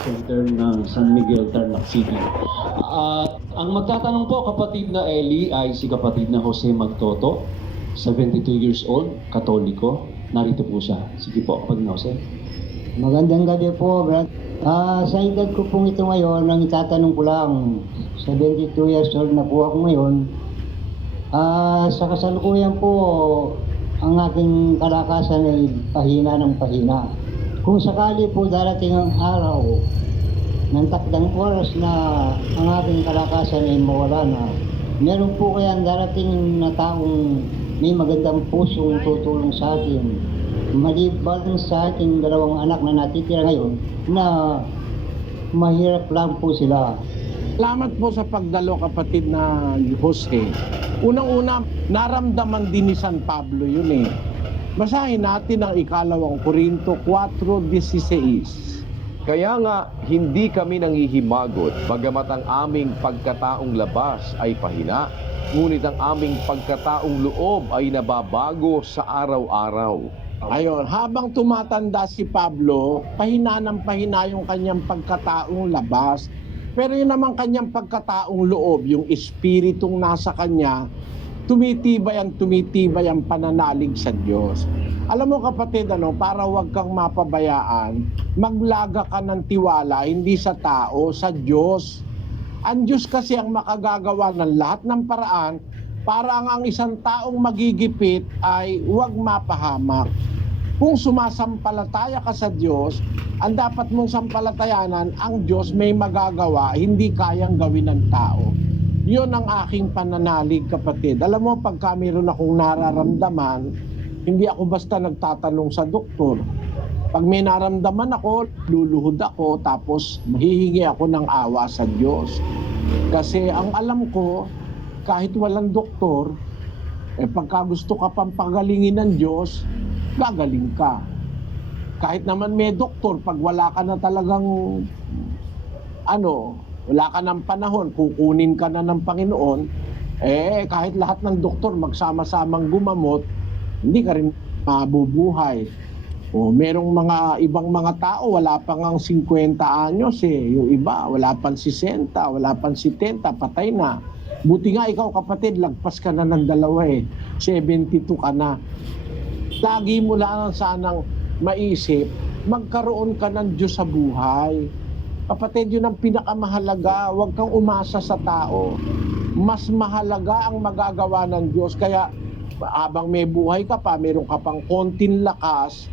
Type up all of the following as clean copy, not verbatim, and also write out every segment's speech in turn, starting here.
Center ng San Miguel, Tarlac City. Ang magtatanong po, kapatid na Eli, ay si kapatid na Jose Magtoto, 72 years old, Katoliko. Narito po siya. Sige po, kapatid na Jose. Magandang gabi po, Brad. Sa edad ko pong ito ngayon, ang itatanong ko lang, 72 years old na po ako ngayon. Sa kasalukuyan po, ang aking kalakasan ay pahina ng pahina. Kung sakali po darating ang araw ng takdang oras na ang aking kalakasan ay mawala na, meron po kaya darating na taong may magandang pusong tutulong sa akin, maliban sa aking dalawang anak na natitira ngayon na mahirap lang po sila. Salamat po sa pagdalo, kapatid na Jose. Unang-una, naramdaman din ni San Pablo yun eh. Basahin natin ang ikalawang Korinto 4:16. Kaya nga, hindi kami nangihimagot, bagamat ang aming pagkataong labas ay pahina, ngunit ang aming pagkataong loob ay nababago sa araw-araw. Ayon, habang tumatanda si Pablo, pahina ng pahina yung kanyang pagkataong labas. Pero yun naman kanyang pagkataong loob, yung espiritong nasa kanya, tumitibay ang pananalig sa Diyos. Alam mo kapatid, para wag kang mapabayaan, maglaga ka ng tiwala, hindi sa tao, sa Diyos. Ang Diyos kasi ang makagagawa ng lahat ng paraan para ang isang taong magigipit ay wag mapahamak. Kung sumasampalataya ka sa Diyos, ang dapat mong sampalatayanan, ang Diyos may magagawa, hindi kayang gawin ng tao. Yun ang aking pananalig, kapatid. Alam mo, pagka mayroon akong nararamdaman, hindi ako basta nagtatanong sa doktor. Pag may naramdaman ako, luluhod ako, tapos mahihingi ako ng awa sa Diyos. Kasi ang alam ko, kahit walang doktor, pagka gusto ka pang pagalingin ng Diyos, gagaling ka. Kahit naman may doktor, pag wala ka na talagang wala ka ng panahon, kukunin ka na ng Panginoon, kahit lahat ng doktor magsama-samang gumamot, hindi ka rin mabubuhay. O merong ibang mga tao, wala pa ngang 50 anyos yung iba, wala pang 60, wala pang 70, patay na. Buti nga ikaw, kapatid, lagpas ka na ng 72 ka na. Lagi mo lang sanang maisip, magkaroon ka ng Diyos sa buhay. Kapatid, yun ang pinakamahalaga. Huwag kang umasa sa tao. Mas mahalaga ang magagawa ng Diyos. Kaya habang may buhay ka pa, meron ka pang konting lakas,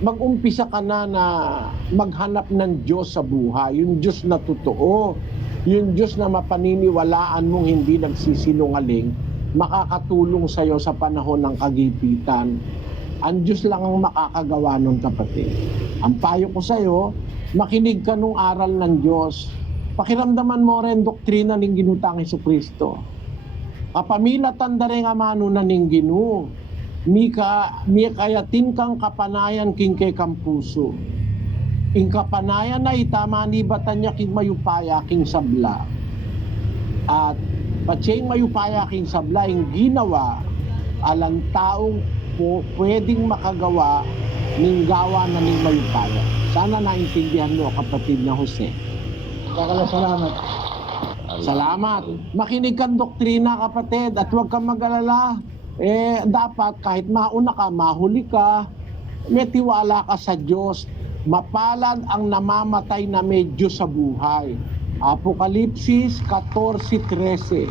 mag-umpisa ka na maghanap ng Diyos sa buhay. Yung Diyos na totoo. Yung Diyos na mapaniniwalaan mong hindi nagsisinungaling, makakatulong sa iyo sa panahon ng kagipitan. Ang Diyos lang ang makakagawa nun, kapatid. Ang payo ko sa iyo, makinig ka nung aral ng Diyos. Pakiramdaman mo rin doktrina ng ginutang Jesucristo. Kapamila tandare nga mano na ning Ginu, mi kayatin kang kapanayan king kay kampuso. Ing kapanayan na itamani batanya king mayupaya king sabla. At patseng mayupaya king sabla ing ginawa alang taong pwedeng makagawa ning gawa na ning mayupaya. Sana naintindihan mo, kapatid na Jose. Salamat. Salamat. Makinig kang doktrina, kapatid, at huwag kang mag-alala. Dapat kahit mauna ka, mahuli ka, may tiwala ka sa Diyos. Mapalad ang namamatay na may Diyos sa buhay. Apokalipsis 14:13.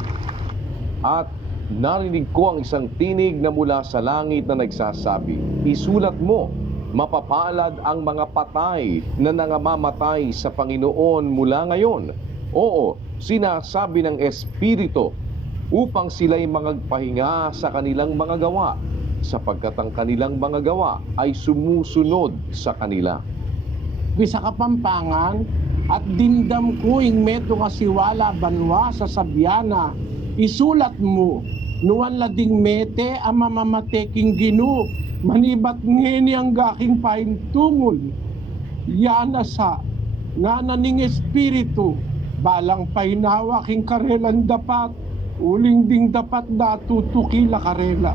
At narinig ko ang isang tinig na mula sa langit na nagsasabi, isulat mo, mapapalad ang mga patay na nangamamatay sa Panginoon mula ngayon. Oo, sinasabi ng Espiritu, upang sila'y magpahinga sa kanilang mga gawa, sapagkat ang kanilang mga gawa ay sumusunod sa kanila. Bisa Kapampangan, at dindam ko ing meto nga siwala banwa sa sabyana, isulat mo, nuwan lading mete ang mamamateking Ginu, manibat ngeni ang gaking paintungol, yana sa nga naning Espiritu, balang painawa king karelan dapat, uling ding dapat natutukila karela.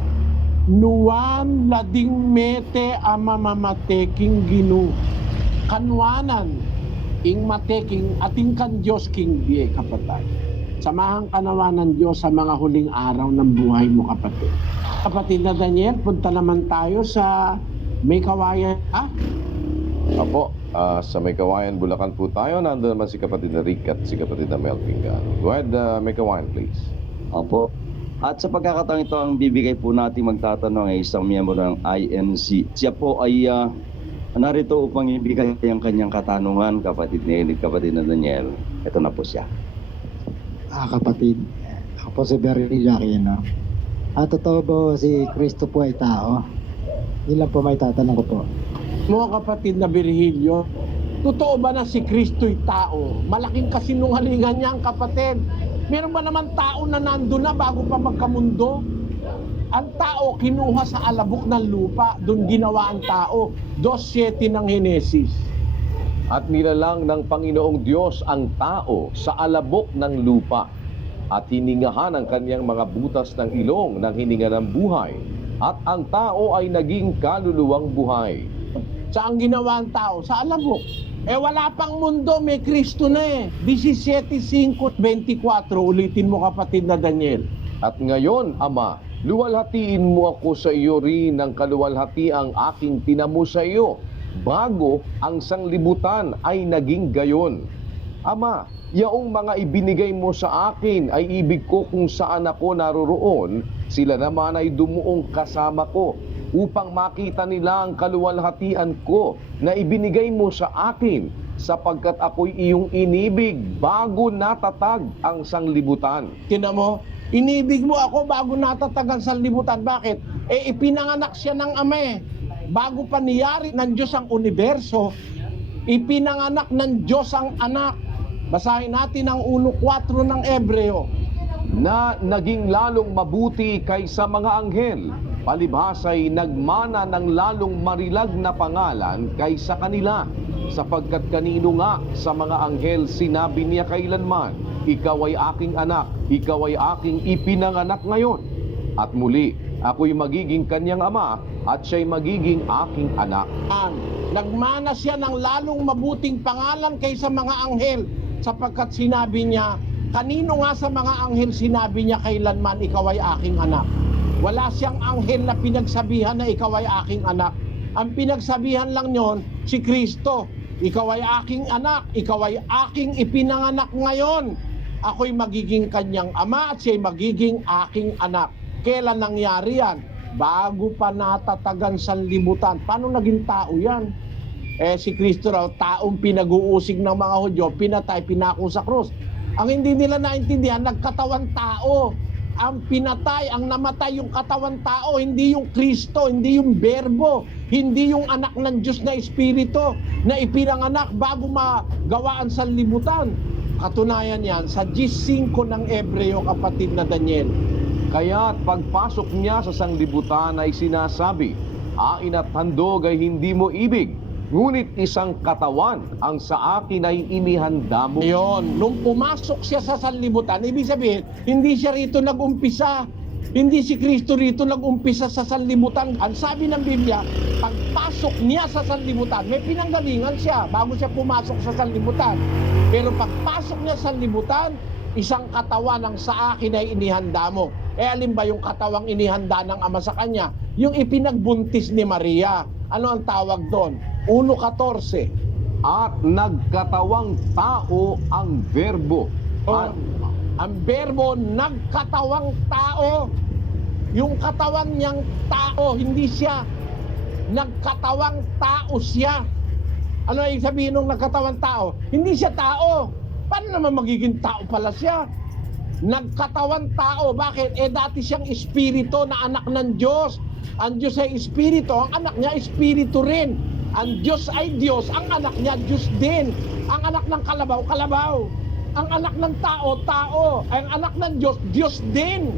Nuwan lading mete ang mamamateking Ginu, kanwanan ing mateking ating kan Diyos king diye kapatay. Samahan ka nawa ng Diyos sa mga huling araw ng buhay mo, kapatid. Kapatid na Daniel, punta naman tayo sa May Kawayan. Apo, sa May Kawayan, Bulacan po tayo. Nandun naman si kapatid na Rick at si kapatid na Mel Pingan. Go ahead, May Kawayan, please. Opo. At sa pagkakataon ito, ang bibigay po natin magtatanong ay isang miyembro ng INC. Siya po ay narito upang ibigay ang kanyang katanungan, kapatid ni Eli, kapatid na Daniel. Ito na po siya. Kapatid, ako po si Berry Aquino. Totoo po si Kristo po ay tao? Ilan po may tatanong ko po? Mga kapatid na Virgilio, totoo ba na si Kristo'y tao? Malaking kasinungalingan niya ang kapatid. Meron ba naman tao na nandun na bago pa magkamundo? Ang tao kinuha sa alabok ng lupa, doon ginawa ang tao. 2:7 ng Henesis. At nilalang ng Panginoong Diyos ang tao sa alabok ng lupa at hiningahan ang kanyang mga butas ng ilong ng hininga ng buhay at ang tao ay naging kaluluwang buhay. Saan ginawa ang tao? Sa alabok. Wala pang mundo, may Kristo na eh. 17:5-24, ulitin mo kapatid na Daniel. At ngayon, Ama, luwalhatiin mo ako sa iyo rin ng kaluwalhati ang aking tinamo sa iyo, bago ang sanglibutan ay naging gayon. Ama, yaong mga ibinigay mo sa akin ay ibig ko kung saan ako naroroon, sila naman ay dumuong kasama ko, upang makita nila ang kaluwalhatian ko na ibinigay mo sa akin, sapagkat ako'y iyong inibig bago natatag ang sanglibutan. Tingnan mo, inibig mo ako bago natatag ang sanlibutan. Bakit? Ipinanganak siya ng Ama eh. Bago pa niyari ng Diyos ang universo, ipinanganak ng Diyos ang anak. Basahin natin ang 1:4 ng Ebreo. Na naging lalong mabuti kaysa mga anghel, palibhasa'y nagmana ng lalong marilag na pangalan kaysa kanila, sapagkat kanino nga sa mga anghel sinabi niya kailanman, ikaw ay aking anak, ikaw ay aking ipinanganak ngayon. At muli, ako'y magiging kanyang ama at siya'y magiging aking anak. Nagmana siya ng lalong mabuting pangalan kaysa mga anghel, sapagkat sinabi niya, kanino nga sa mga anghel sinabi niya kailanman, ikaw ay aking anak. Wala siyang anghel na pinagsabihan na ikaw ay aking anak. Ang pinagsabihan lang yon si Kristo. Ikaw ay aking anak, ikaw ay aking ipinanganak ngayon. Ako'y magiging kanyang ama at siya'y magiging aking anak. Kailan nangyari yan? Bago pa natatagan sanlibutan. Paano naging tao yan? Si Kristo raw, taong pinag-uusig ng mga Hudyo, pinatay, pinako sa krus. Ang hindi nila naintindihan, nagkatawan tao. Ang pinatay, ang namatay yung katawan tao, hindi yung Kristo, hindi yung Berbo, hindi yung anak ng Diyos na Espiritu na ipinanganak bago magawa ang sanlibutan. Katunayan yan sa 10:5 ng Ebreo, kapatid na Daniel. Kaya't pagpasok niya sa sanglibutan ay sinasabi, ain at handog ay hindi mo ibig, ngunit isang katawan ang sa akin ay inihanda mo. Yun, nung pumasok siya sa sanlibutan, ibig sabihin, hindi siya rito nag-umpisa. Hindi si Kristo rito nag-umpisa sa sanlibutan. Ang sabi ng Biblia, pagpasok niya sa sanlibutan, may pinanggalingan siya bago siya pumasok sa sanlibutan. Pero pagpasok niya sa sanlibutan, isang katawan ang sa akin ay inihanda mo. Alin ba yung katawang inihanda ng Ama sa kanya? Yung ipinagbuntis ni Maria. Ano ang tawag doon? 1:14. At nagkatawang tao ang Verbo. Ang Berbo nagkatawang tao. Yung katawan niyang tao, hindi siya. Nagkatawang tao siya. Ano yung sabihin ng nagkatawang tao? Hindi siya tao. Paano naman magiging tao pala siya? Nagkatawang tao. Bakit? Dati siyang espiritu na anak ng Diyos. Ang Diyos ay espiritu, ang anak niya espiritu rin. Ang Diyos ay Diyos, ang anak niya Diyos din. Ang anak ng kalabaw, kalabaw. Ang anak ng tao, tao. Ang anak ng Diyos, Diyos din.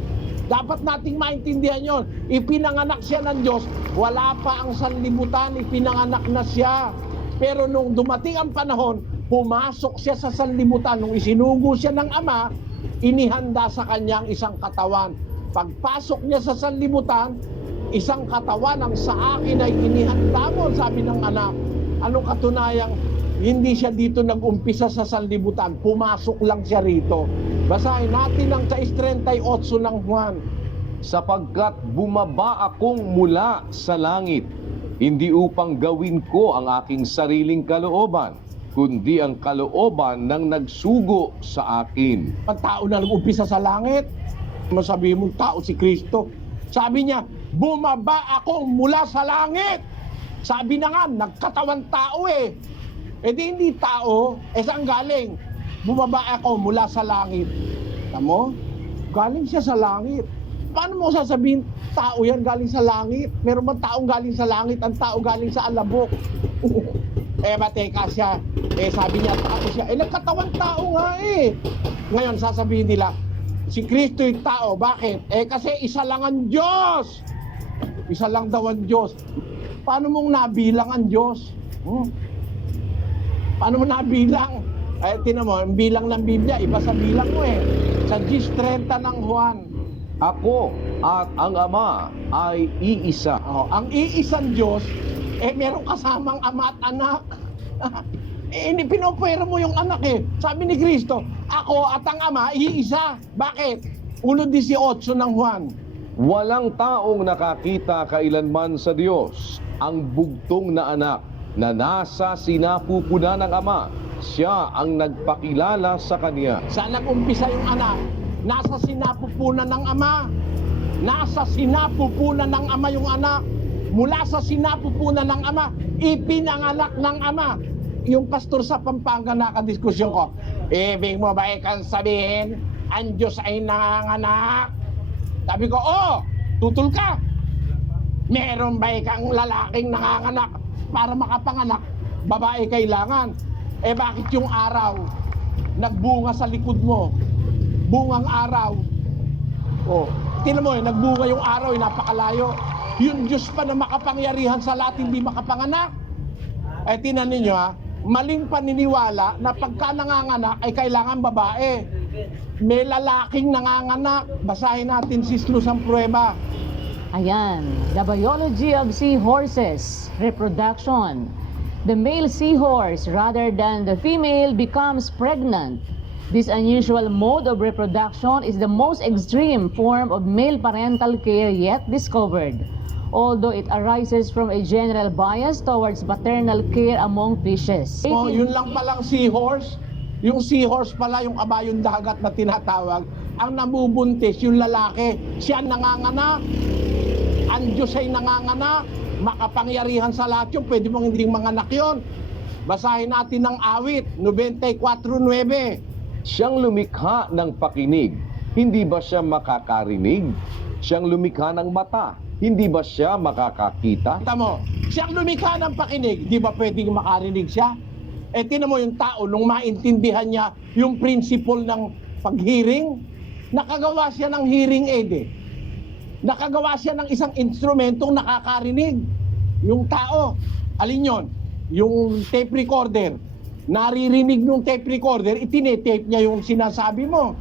Dapat nating maintindihan yon. Ipinanganak siya ng Diyos, wala pa ang sanlibutan, ipinanganak na siya. Pero nung dumating ang panahon, pumasok siya sa sanlibutan. Nung isinugo siya ng Ama, inihanda sa kanyang isang katawan. Pagpasok niya sa sanlibutan, isang katawan ang sa akin ay inihanda mo, sabi ng anak. Anong katunayang Hindi siya dito nag-umpisa sa sanlibutan. Pumasok lang siya rito. Basahin natin ang 6:38 ng Juan. Sapagkat bumaba akong mula sa langit, hindi upang gawin ko ang aking sariling kalooban, kundi ang kalooban ng nagsugo sa akin. Ang tao na nag-umpisa sa langit, masabi mo tao si Kristo. Sabi niya, bumaba akong mula sa langit. Sabi na nga, nagkatawan tao eh. E di hindi tao, saan galing? Bumaba ako mula sa langit. Tamo? Galing siya sa langit. Paano mo sasabihin, tao yan galing sa langit? Meron bang taong galing sa langit? Ang tao galing sa alabok. Mateka siya. Sabi niya, tao siya. Nagkatawan tao nga eh. Ngayon, sasabihin nila, si Kristo yung tao. Bakit? Kasi isa lang ang Diyos. Isa lang daw ang Diyos. Paano mong nabilang ang Diyos? Paano mo nabilang? Tinan mo, ang bilang ng Biblia, iba sa bilang mo eh. Sa 10:30 ng Juan. Ako at ang Ama ay iisa. Ang iisang Diyos, meron kasamang ama at anak. Pinopwera mo yung anak eh. Sabi ni Kristo, ako at ang Ama, iisa. Bakit? 1:18 ng Juan. Walang taong nakakita kailanman sa Diyos ang bugtong na anak na nasa sinapupunan ng Ama. Siya ang nagpakilala sa Kanya. Saan nag-umpisa yung anak? Nasa sinapupunan ng Ama. Nasa sinapupunan ng Ama yung anak. Mula sa sinapupunan ng Ama, ipinanganak ng Ama. Yung pastor sa Pampanga nakadiskusyon ko, ibig mo ba ikang sabihin, ang Diyos ay nanganganak? Sabi ko, tutol ka. Meron ba ikang lalaking nanganganak para makapanganak? Babae kailangan. Bakit yung araw nagbunga sa likod mo? Bungang araw. Tingnan mo, nagbunga yung araw, napakalayo. Yung Diyos pa na makapangyarihan sa lahat, hindi makapanganak. Tingnan ninyo maling paniniwala na pagka nanganganak ay kailangan babae. May lalaking nanganganak. Basahin natin si Luz ang pruweba. Ayan, the biology of seahorses, reproduction. The male seahorse, rather than the female, becomes pregnant. This unusual mode of reproduction is the most extreme form of male parental care yet discovered, although it arises from a general bias towards paternal care among fishes. Yun lang palang seahorse. Yung seahorse pala, yung kabayong dagat na tinatawag, ang nabubuntis, yung lalaki, siya nanganganak. Ang Diyos ay nanganganak. Makapangyarihan sa lahat yun, pwede mong hindi manganak yun. Basahin natin ng awit, 94:9. Siyang lumikha ng pakinig, hindi ba siya makakarinig? Siyang lumikha ng mata, hindi ba siya makakakita? Kita mo, siyang lumikha ng pakinig, di ba pwedeng makarinig siya? Tingnan mo yung tao, nung maintindihan niya yung principle ng pag-hearing, nakagawa siya ng hearing aid eh. Nakagawa siya ng isang instrumentong nakakarinig. Yung tao, alin yon? Yung tape recorder. Naririnig ng tape recorder, itinetape niya yung sinasabi mo.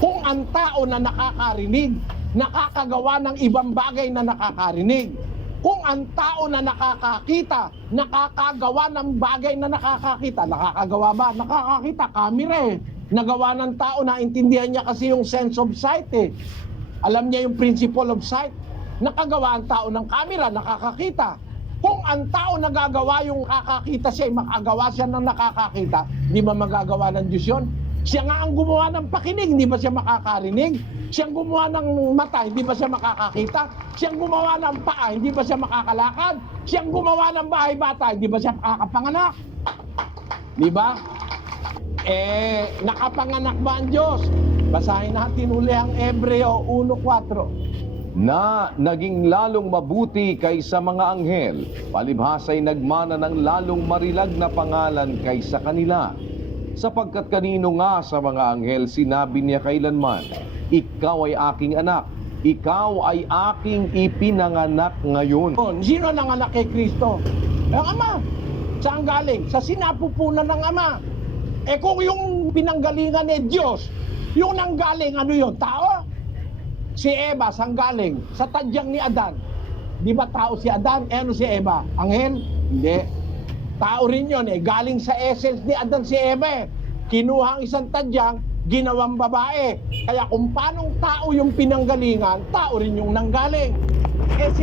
Kung ang tao na nakakarinig, nakakagawa ng ibang bagay na nakakarinig. Kung ang tao na nakakakita, nakakagawa ng bagay na nakakakita. Nakakagawa ba? Nakakakita, camera eh. Nagawa ng tao, naintindihan niya kasi yung sense of sight eh. Alam niya yung principle of sight. Nakagawa ang tao ng camera, nakakakita. Kung ang tao nagagawa yung kakakita siya, makagawa siya ng nakakakita, hindi ba magagawa ng Diyos yun? Siya nga ang gumawa ng pakinig, hindi ba siya makakarinig? Siya ang gumawa ng mata, hindi ba siya makakakita? Siya ang gumawa ng paa, hindi ba siya makakalakad? Siya ang gumawa ng bahay bata, hindi ba siya makakapanganak? Di ba? Nakapanganak ba ang Diyos? Basahin natin uli ang Hebreo 1:4. Na naging lalong mabuti kaysa mga anghel, palibhasa'y nagmana ng lalong marilag na pangalan kaysa kanila. Sapagkat kanino nga sa mga anghel sinabi niya kailanman, ikaw ay aking anak, ikaw ay aking ipinanganak ngayon. Sino nanganak kay Kristo? Ang Ama. Saan galing? Sa sinapupunan ng Ama. Kung yung pinanggalingan ni Diyos, yung nanggaling, ano yun? Tao? Si Eva, saan galing? Sa tadyang ni Adan. Di ba tao si Adan? Ano si Eva? Anghel? Hindi. Tao rin yun eh. Galing sa essence ni Adan si Eva eh. Kinuha ang isang tadyang, ginawang babae. Kaya kung paanong tao yung pinanggalingan, tao rin yung nanggaling. Eh si